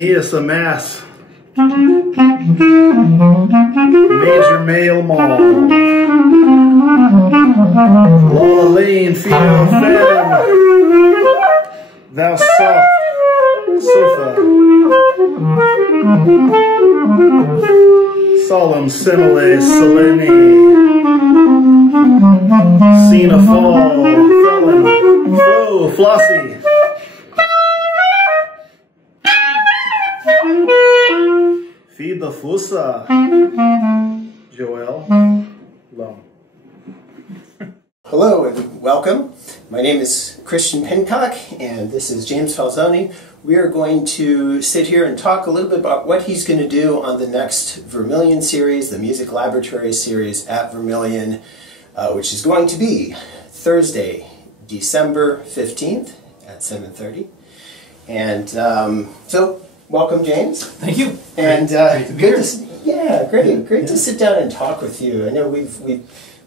He is a mass. Major male mall. Lane, female femme. Thou soft sofa. Solemn simile soleni. Cena fall. Felon. Flow. Flossy. Feed the fusa, Joel. Lum. Hello and welcome. My name is Christian Pincock and this is James Falzone. We are going to sit here and talk a little bit about what he's going to do on the next Vermillion series, the Music Laboratory series at Vermillion, which is going to be Thursday, December 15th at 7:30. And so, welcome, James. Thank you. And great to be good here. Great to sit down and talk with you. I know we've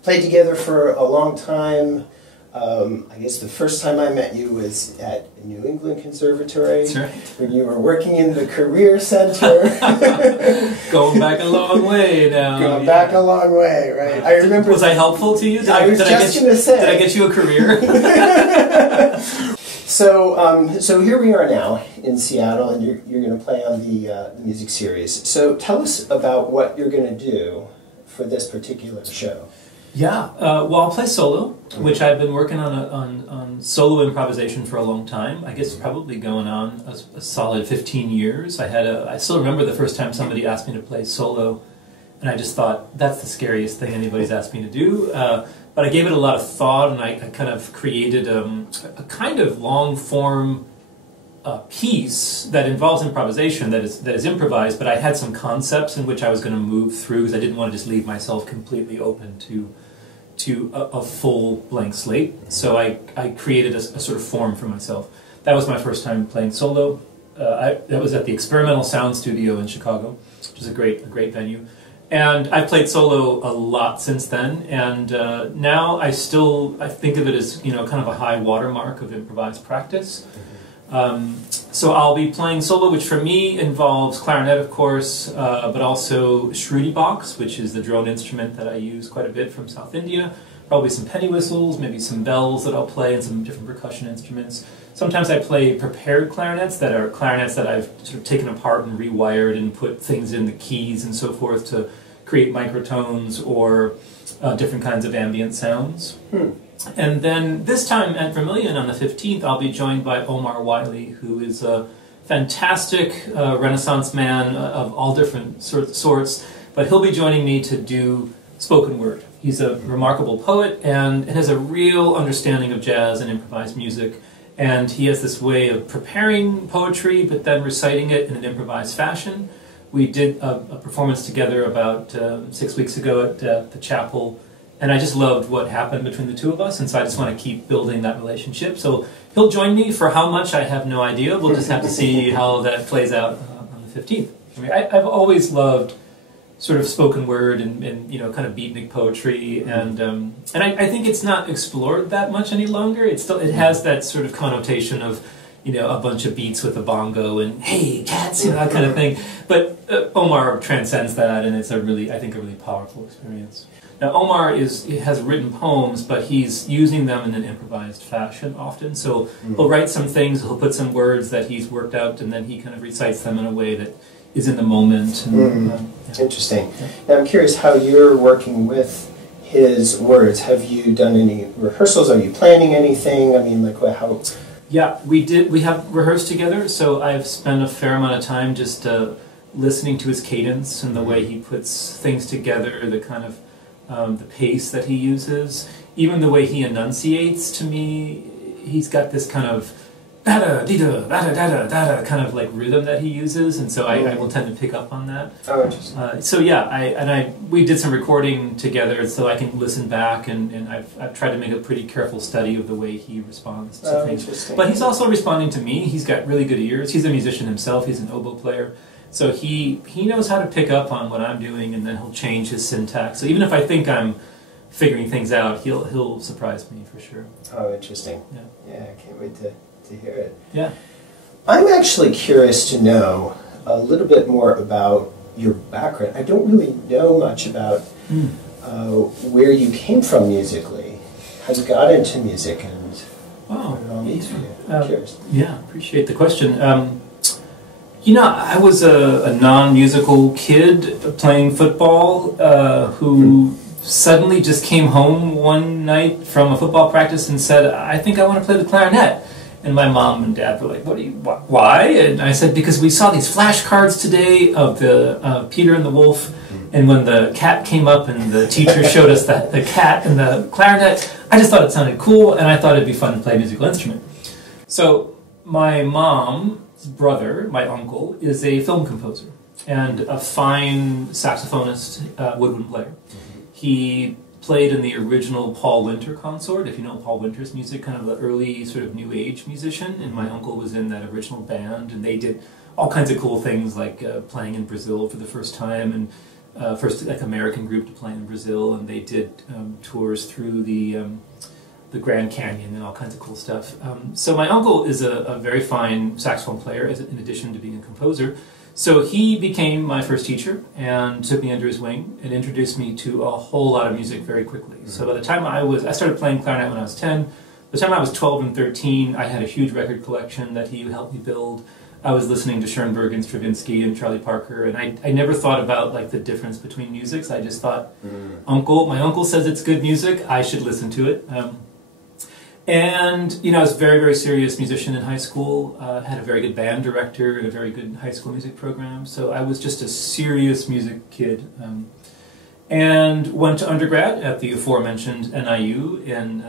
played together for a long time. I guess the first time I met you was at New England Conservatory. That's right. When you were working in the Career Center. Going back a long way now. Going back a long way, right? I remember. Was I helpful to you? I was just going to say. Did I get you a career? So here we are now in Seattle, and you're going to play on the music series. So tell us about what you're going to do for this particular show. Yeah, well, I'll play solo, which I've been working on solo improvisation for a long time. I guess probably going on a solid 15 years. I still remember the first time somebody asked me to play solo, and I just thought, that's the scariest thing anybody's asked me to do. But I gave it a lot of thought, and I kind of created a kind of long-form piece that involves improvisation, that is improvised, but I had some concepts in which I was going to move through, because I didn't want to just leave myself completely open to a full blank slate. So I created a sort of form for myself. That was my first time playing solo. That was at the Experimental Sound Studio in Chicago, which is a great venue. And I've played solo a lot since then, and now I think of it as, you know, kind of a high watermark of improvised practice. So I'll be playing solo, which for me involves clarinet, of course, but also shruti box, which is the drone instrument that I use quite a bit from South India. Probably some penny whistles, maybe some bells that I'll play, and some different percussion instruments. Sometimes I play prepared clarinets that are clarinets that I've sort of taken apart and rewired and put things in the keys and so forth to create microtones or different kinds of ambient sounds. And then this time at Vermillion on the 15th, I'll be joined by Omar Willie, who is a fantastic Renaissance man of all different sorts, but he'll be joining me to do spoken word. He's a remarkable poet and has a real understanding of jazz and improvised music, and he has this way of preparing poetry but then reciting it in an improvised fashion. We did a performance together about 6 weeks ago at the chapel, and I just loved what happened between the two of us, and so I just want to keep building that relationship. So he'll join me for how much, I have no idea. We'll just have to see how that plays out on the 15th. I mean, I've always loved sort of spoken word and you know, kind of beatnik poetry, and I think it's not explored that much any longer. It has that sort of connotation of, you know, a bunch of beats with a bongo and hey cats, you know, that kind of thing. But Omar transcends that, and it's I think a really powerful experience. Now Omar has written poems, but he's using them in an improvised fashion often. So he'll write some things, he'll put some words that he's worked out, and then he kind of recites them in a way that is in the moment. And, yeah. Interesting. Now I'm curious how you're working with his words. Have you done any rehearsals? Are you planning anything? I mean, like how? Yeah, we have rehearsed together, so I've spent a fair amount of time just listening to his cadence and the way he puts things together, the kind of the pace that he uses, even the way he enunciates. To me, he's got this kind of da-da-dee-da, da-da-da-da-da kind of like rhythm that he uses, and so I will tend to pick up on that. Oh, interesting. So yeah, we did some recording together, so I can listen back, and I've tried to make a pretty careful study of the way he responds to things. Interesting. But he's also responding to me. He's got really good ears. He's a musician himself. He's an oboe player. So he knows how to pick up on what I'm doing, and then he'll change his syntax. So even if I think I'm figuring things out, he'll surprise me for sure. Oh, interesting. Yeah. Yeah, I can't wait to hear it. Yeah. I'm actually curious to know, a little bit more about your background. I don't really know much about where you came from musically, how you got into music, and what it all means for you. I'm curious. Yeah, appreciate the question. You know, I was a non-musical kid playing football who suddenly just came home one night from a football practice and said, I think I want to play the clarinet. And my mom and dad were like, why? And I said, because we saw these flashcards today of the Peter and the Wolf, and when the cat came up and the teacher showed us the cat and the clarinet, I just thought it sounded cool, and I thought it'd be fun to play a musical instrument. So my mom's brother, my uncle, is a film composer and a fine saxophonist, woodwind player. He played in the original Paul Winter consort, if you know Paul Winter's music, kind of the early sort of new age musician, and my uncle was in that original band, and they did all kinds of cool things like playing in Brazil for the first time, and first like American group to play in Brazil, and they did tours through the Grand Canyon and all kinds of cool stuff. So my uncle is a very fine saxophone player in addition to being a composer. So he became my first teacher and took me under his wing and introduced me to a whole lot of music very quickly. So by the time I started playing clarinet when I was 10. By the time I was 12 and 13, I had a huge record collection that he helped me build. I was listening to Schoenberg and Stravinsky and Charlie Parker, and I never thought about like the difference between musics. I just thought, my uncle says it's good music, I should listen to it. And, you know, I was a very, very serious musician in high school, had a very good band director and a very good high school music program, so I was just a serious music kid. And went to undergrad at the aforementioned NIU in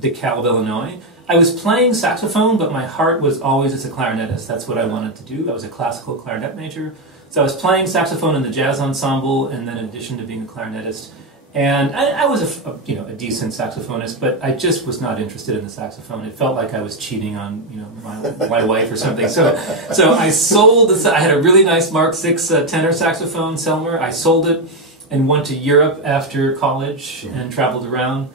DeKalb, Illinois. I was playing saxophone, but my heart was always as a clarinetist. That's what I wanted to do. I was a classical clarinet major. So I was playing saxophone in the jazz ensemble, and then in addition to being a clarinetist, and I was a decent saxophonist, but I just was not interested in the saxophone. It felt like I was cheating on my wife or something. So I sold I had a really nice Mark VI tenor saxophone, Selmer. I sold it and went to Europe after college and traveled around.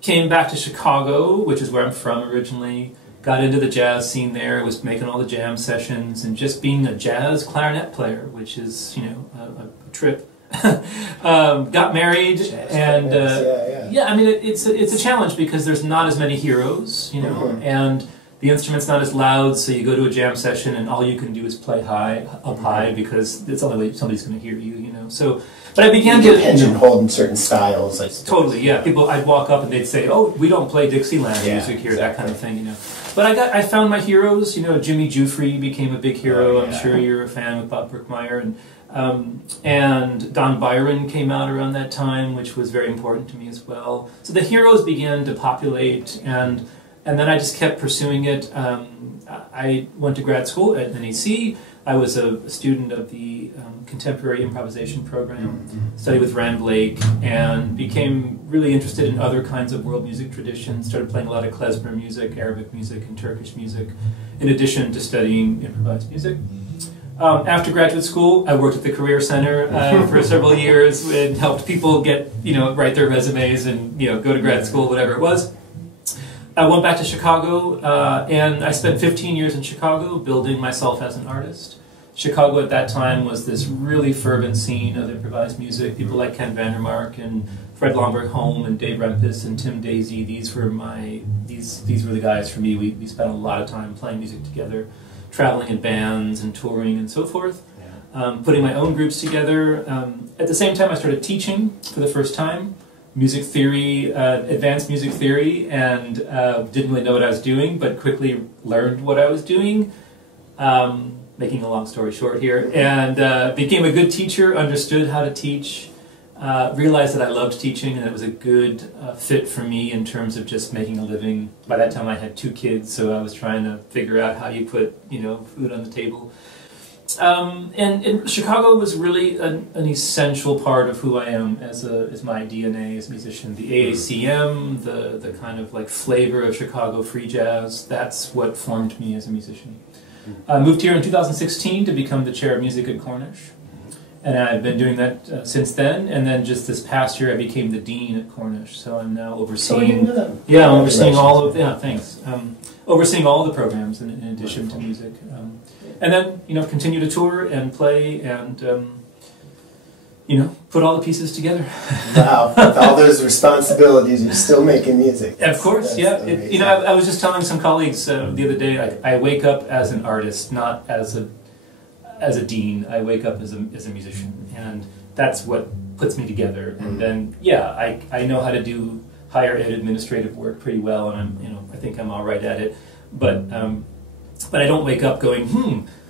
Came back to Chicago, which is where I'm from originally. Got into the jazz scene there. Was making all the jam sessions and just being a jazz clarinet player, which is a trip. Got married, and I mean it's a challenge because there's not as many heroes, and the instrument's not as loud, so you go to a jam session and all you can do is play up high because it's the only way somebody's going to hear you, So, but I began to pigeonhole in certain styles. Totally, yeah. People, I'd walk up and they'd say, "Oh, we don't play Dixieland music here," that kind of thing, But I found my heroes. Jimmy Giuffre became a big hero. I'm sure you're a fan with Bob Brookmeyer, and Don Byron came out around that time, which was very important to me as well. So the heroes began to populate, and then I just kept pursuing it. I went to grad school at NEC. I was a student of the contemporary improvisation program, studied with Rand Blake, and became really interested in other kinds of world music traditions. Started playing a lot of klezmer music, Arabic music, and Turkish music, in addition to studying improvised music. After graduate school, I worked at the Career Center for several years and helped people get, write their resumes and, go to grad school, whatever it was. I went back to Chicago, and I spent 15 years in Chicago building myself as an artist. Chicago at that time was this really fervent scene of improvised music. People like Ken Vandermark and Fred Lomberg Holm and Dave Rempis and Tim Daisy. These were the guys for me. We spent a lot of time playing music together, traveling in bands and touring and so forth, putting my own groups together. At the same time, I started teaching for the first time. Music theory, advanced music theory, and didn't really know what I was doing, but quickly learned what I was doing, making a long story short here, and became a good teacher, understood how to teach, realized that I loved teaching and it was a good fit for me in terms of just making a living. By that time I had 2 kids, so I was trying to figure out how you put food on the table. And Chicago was really an essential part of who I am as my DNA as a musician. The AACM, the kind of like flavor of Chicago free jazz, that's what formed me as a musician. I moved here in 2016 to become the chair of music at Cornish, and I've been doing that since then. And then just this past year, I became the dean at Cornish, so I'm now overseeing. Yeah, I'm overseeing all of thanks. Overseeing all the programs in addition to music. And then, you know, continue to tour and play and, you know, put all the pieces together. Wow, with all those responsibilities, you're still making music. Of course, yeah. You know, I was just telling some colleagues the other day, I wake up as an artist, not as a dean. I wake up as a musician, and that's what puts me together. And then, yeah, I know how to do higher ed administrative work pretty well, and I think I'm all right at it. But I don't wake up going,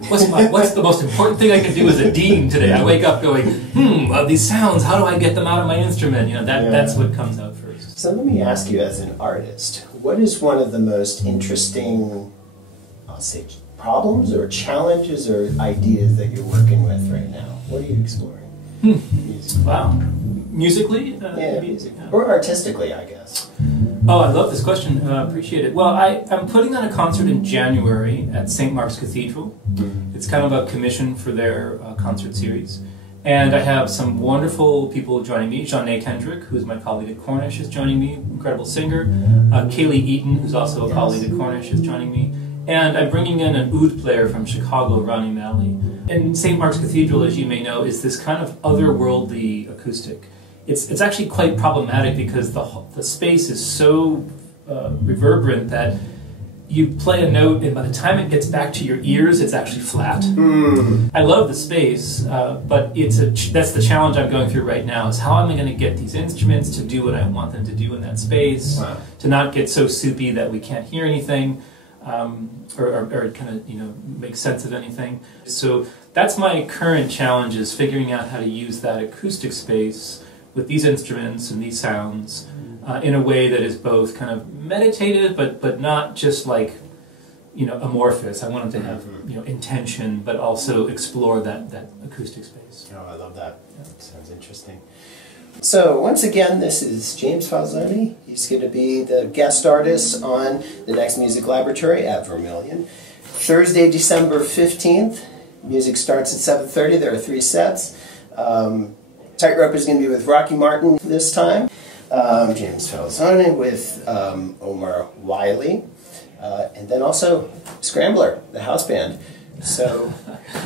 what's the most important thing I can do as a dean today? I wake up going, of these sounds, how do I get them out of my instrument? You know, that's what comes out first. So let me ask you, as an artist, what is one of the most interesting, I'll say, problems or challenges or ideas that you're working with right now? What are you exploring? Wow. Musically? Music. Or artistically, I guess. Oh, I love this question. Appreciate it. Well, I'm putting on a concert in January at St. Mark's Cathedral. It's kind of a commission for their concert series. And I have some wonderful people joining me. Jeanne Kendrick, who's my colleague at Cornish, is joining me, incredible singer. Kaylee Eaton, who's also a colleague at Cornish, is joining me. And I'm bringing in an oud player from Chicago, Ronnie Malley. And St. Mark's Cathedral, as you may know, is this kind of otherworldly acoustic. It's actually quite problematic because the space is so reverberant that you play a note, and by the time it gets back to your ears, it's actually flat. I love the space, but that's the challenge I'm going through right now, is how am I going to get these instruments to do what I want them to do in that space, to not get so soupy that we can't hear anything, or kind of make sense of anything. So that's my current challenge, is figuring out how to use that acoustic space with these instruments and these sounds in a way that is both kind of meditative, but not just like, amorphous. I want it to have, intention, but also explore that acoustic space. Oh, I love that. That sounds interesting. So once again, this is James Falzone. He's going to be the guest artist on the next Music Laboratory at Vermillion. Thursday, December 15th. Music starts at 7:30. There are 3 sets. Tightrope is going to be with Rocky Martin this time. James Falzone with Omar Wiley. And then also Scrambler, the house band. So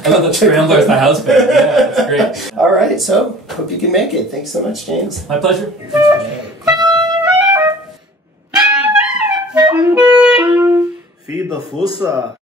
I love that Scrambler is the house band. Yeah, that's great. All right, so hope you can make it. Thanks so much, James. My pleasure. Feed the fuça.